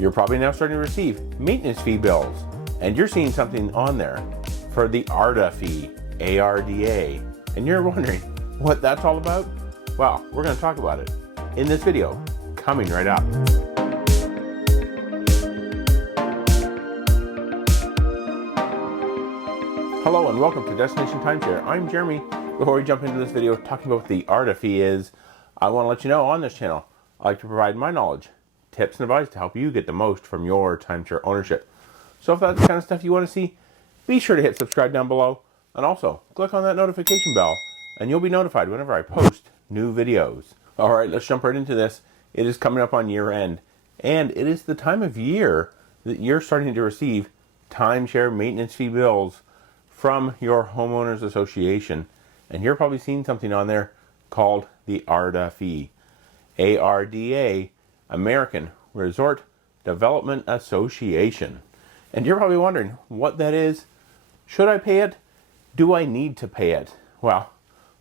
You're probably now starting to receive maintenance fee bills, and you're seeing something on there for the ARDA fee, ARDA, and you're wondering what that's all about? Well, we're going to talk about it in this video, coming right up. Hello and welcome to Destination Timeshare. I'm Jeremy. Before we jump into this video talking about what the ARDA fee is, I want to let you know on this channel, I like to provide my knowledge, tips and advice to help you get the most from your timeshare ownership. So if that's the kind of stuff you want to see, be sure to hit subscribe down below and also click on that notification bell and you'll be notified whenever I post new videos. All right, let's jump right into this. It is coming up on year end, and it is the time of year that you're starting to receive timeshare maintenance fee bills from your homeowners association. And you're probably seeing something on there called the ARDA fee. ARDA, American Resort Development Association. And you're probably wondering what that is. Should I pay it? Do I need to pay it? Well,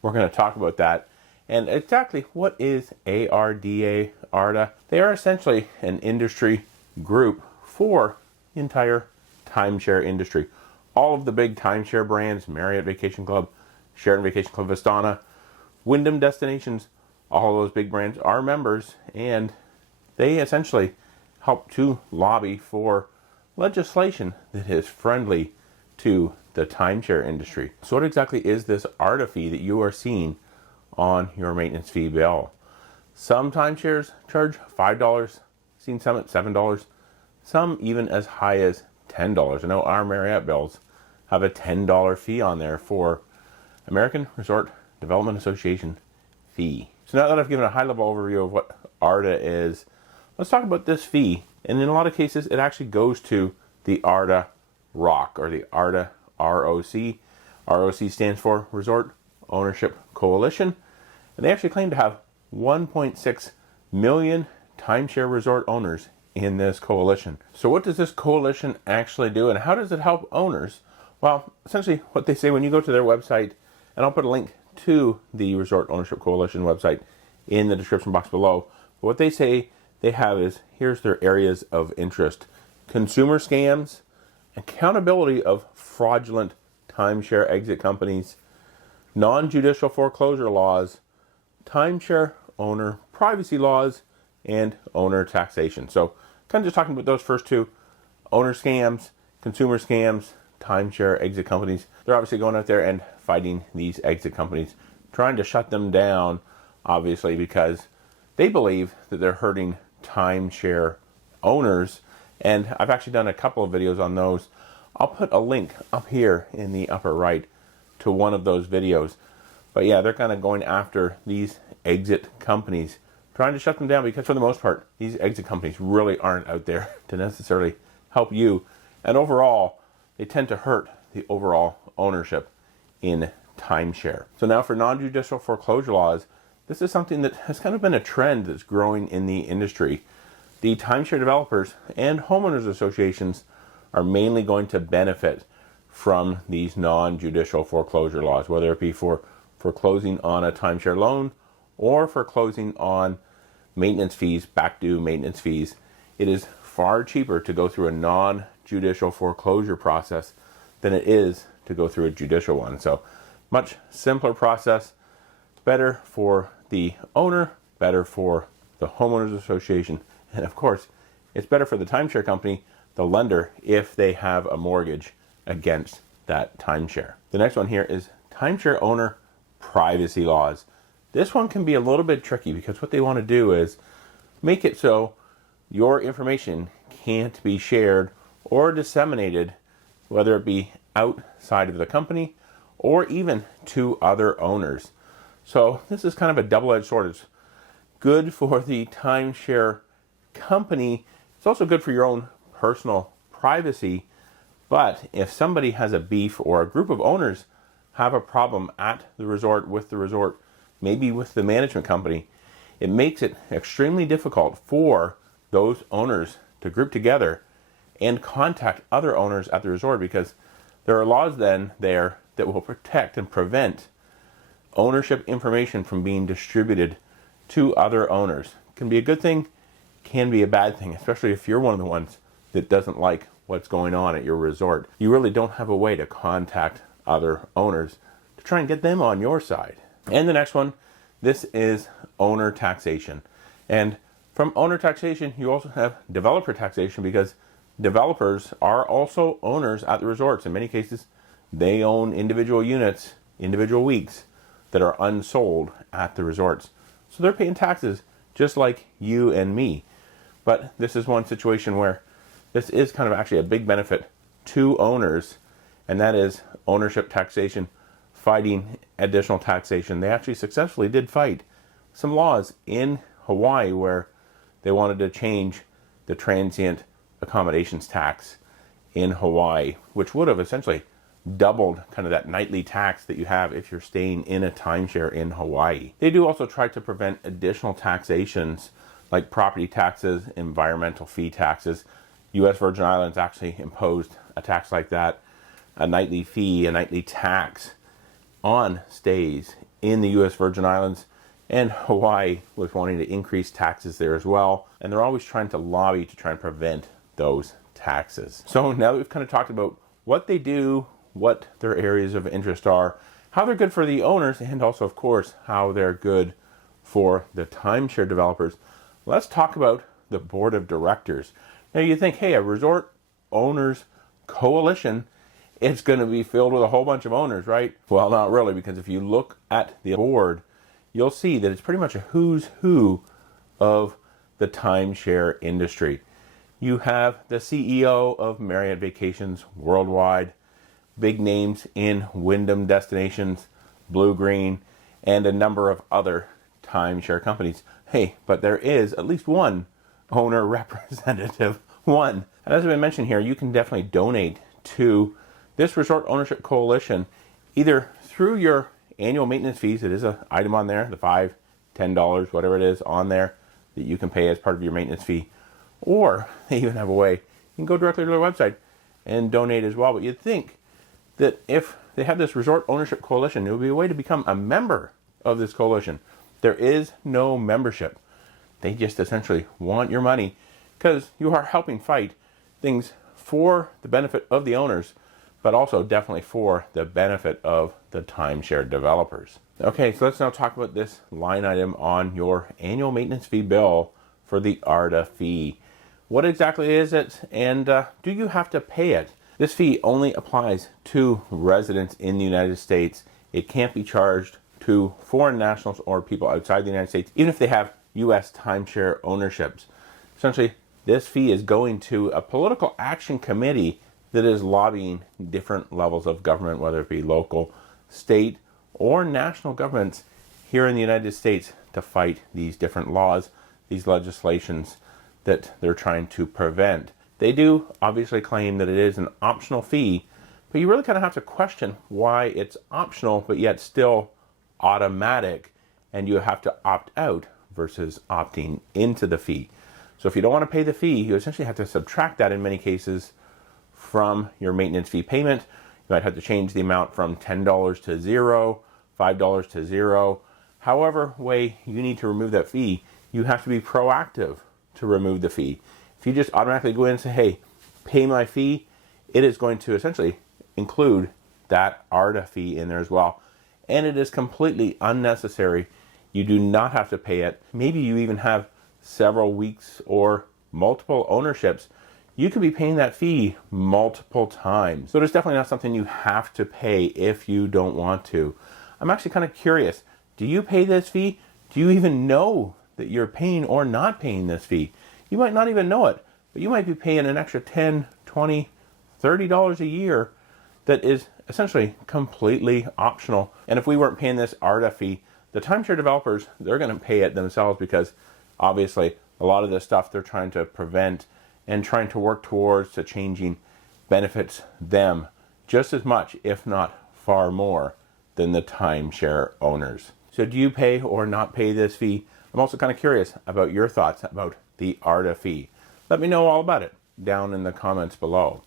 we're going to talk about that. And exactly what is ARDA, ARDA? They are essentially an industry group for the entire timeshare industry. All of the big timeshare brands, Marriott Vacation Club, Sheraton Vacation Club, Vistana, Wyndham Destinations, all of those big brands are members, and they essentially help to lobby for legislation that is friendly to the timeshare industry. So what exactly is this ARDA fee that you are seeing on your maintenance fee bill? Some timeshares charge $5, seen some at $7, some even as high as $10. I know our Marriott bills have a $10 fee on there for American Resort Development Association fee. So now that I've given a high-level overview of what ARDA is, let's talk about this fee. And in a lot of cases, it actually goes to the arda-roc, or the ARDA ROC. ROC stands for Resort Ownership Coalition. And they actually claim to have 1.6 million timeshare resort owners in this coalition. So what does this coalition actually do, and how does it help owners? Well, essentially what they say when you go to their website, and I'll put a link to the Resort Ownership Coalition website in the description box below. But what they say they have is, here's their areas of interest: consumer scams, accountability of fraudulent timeshare exit companies, non-judicial foreclosure laws, timeshare owner privacy laws, and owner taxation. So kind of just talking about those first two: owner scams, consumer scams, timeshare exit companies. They're obviously going out there and fighting these exit companies, trying to shut them down, obviously, because they believe that they're hurting timeshare owners. And I've actually done a couple of videos on those. I'll put a link up here in the upper right to one of those videos. But yeah, they're kind of going after these exit companies, trying to shut them down, because for the most part, these exit companies really aren't out there to necessarily help you. And overall, they tend to hurt the overall ownership in timeshare. So now for non-judicial foreclosure laws, this is something that has kind of been a trend that's growing in the industry. The timeshare developers and homeowners associations are mainly going to benefit from these non-judicial foreclosure laws, whether it be for foreclosing on a timeshare loan or foreclosing on maintenance fees, back due maintenance fees. It is far cheaper to go through a non-judicial foreclosure process than it is to go through a judicial one. So much simpler process, better for the owner, better for the homeowners association, and of course, it's better for the timeshare company, the lender, if they have a mortgage against that timeshare. The next one here is timeshare owner privacy laws. This one can be a little bit tricky, because what they want to do is make it so your information can't be shared or disseminated, whether it be outside of the company or even to other owners. So this is kind of a double-edged sword. It's good for the timeshare company. It's also good for your own personal privacy. But if somebody has a beef, or a group of owners have a problem at the resort, with the resort, maybe with the management company, it makes it extremely difficult for those owners to group together and contact other owners at the resort, because there are laws then there that will protect and prevent ownership information from being distributed to other owners. Can be a good thing, can be a bad thing, especially if you're one of the ones that doesn't like what's going on at your resort. You really don't have a way to contact other owners to try and get them on your side. And the next one, this is owner taxation. And from owner taxation, you also have developer taxation, because developers are also owners at the resorts. In many cases, they own individual units, individual weeks that are unsold at the resorts. So they're paying taxes just like you and me. But this is one situation where this is kind of actually a big benefit to owners, and that is ownership taxation fighting additional taxation. They actually successfully did fight some laws in Hawaii where they wanted to change the transient accommodations tax in Hawaii, which would have essentially doubled kind of that nightly tax that you have if you're staying in a timeshare in Hawaii. They do also try to prevent additional taxations like property taxes, environmental fee taxes. U.S. Virgin Islands actually imposed a tax like that, a nightly fee, a nightly tax on stays in the U.S. Virgin Islands, and Hawaii was wanting to increase taxes there as well. And they're always trying to lobby to try and prevent those taxes. So now that we've kind of talked about what they do, what their areas of interest are, how they're good for the owners, and also, of course, how they're good for the timeshare developers, let's talk about the board of directors. Now you think, hey, a resort owners coalition, it's going to be filled with a whole bunch of owners, right? Well, not really, because if you look at the board, you'll see that it's pretty much a who's who of the timeshare industry. You have the CEO of Marriott Vacations Worldwide, big names in Wyndham Destinations, Blue Green, and a number of other timeshare companies. Hey, but there is at least one owner representative, one. And as I mentioned here, you can definitely donate to this resort ownership coalition, either through your annual maintenance fees. It is an item on there, the $5, $10, whatever it is on there that you can pay as part of your maintenance fee. Or they even have a way, you can go directly to their website and donate as well. But you'd think that if they have this resort ownership coalition, it would be a way to become a member of this coalition. There is no membership. They just essentially want your money because you are helping fight things for the benefit of the owners, but also definitely for the benefit of the timeshare developers. Okay, so let's now talk about this line item on your annual maintenance fee bill for the ARDA fee. What exactly is it, and do you have to pay it? This fee only applies to residents in the United States. It can't be charged to foreign nationals or people outside the United States, even if they have U.S. timeshare ownerships. Essentially, this fee is going to a political action committee that is lobbying different levels of government, whether it be local, state, or national governments here in the United States, to fight these different laws, these legislations that they're trying to prevent. They do obviously claim that it is an optional fee, but you really kind of have to question why it's optional, but yet still automatic, and you have to opt out versus opting into the fee. So if you don't want to pay the fee, you essentially have to subtract that in many cases from your maintenance fee payment. You might have to change the amount from $10 to zero, $5 to zero. However way you need to remove that fee, you have to be proactive to remove the fee. If you just automatically go in and say, hey, pay my fee, it is going to essentially include that ARDA fee in there as well. And it is completely unnecessary. You do not have to pay it. Maybe you even have several weeks or multiple ownerships. You could be paying that fee multiple times. So it's definitely not something you have to pay if you don't want to. I'm actually kind of curious. Do you pay this fee? Do you even know that you're paying or not paying this fee? You might not even know it, but you might be paying an extra $10, $20, $30 a year that is essentially completely optional. And if we weren't paying this ARDA fee, the timeshare developers, they're going to pay it themselves, because obviously a lot of this stuff they're trying to prevent and trying to work towards to changing benefits them just as much, if not far more, than the timeshare owners. So do you pay or not pay this fee? I'm also kind of curious about your thoughts about the ARDA fee. Let me know all about it down in the comments below.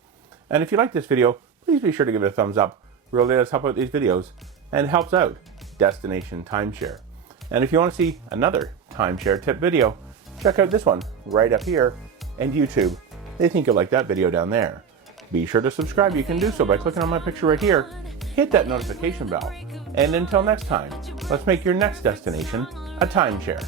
And if you like this video, please be sure to give it a thumbs up. It really does help out these videos and helps out Destination Timeshare. And if you want to see another timeshare tip video, check out this one right up here, and YouTube. They think you'll like that video down there. Be sure to subscribe. You can do so by clicking on my picture right here. Hit that notification bell. And until next time, let's make your next destination a timeshare.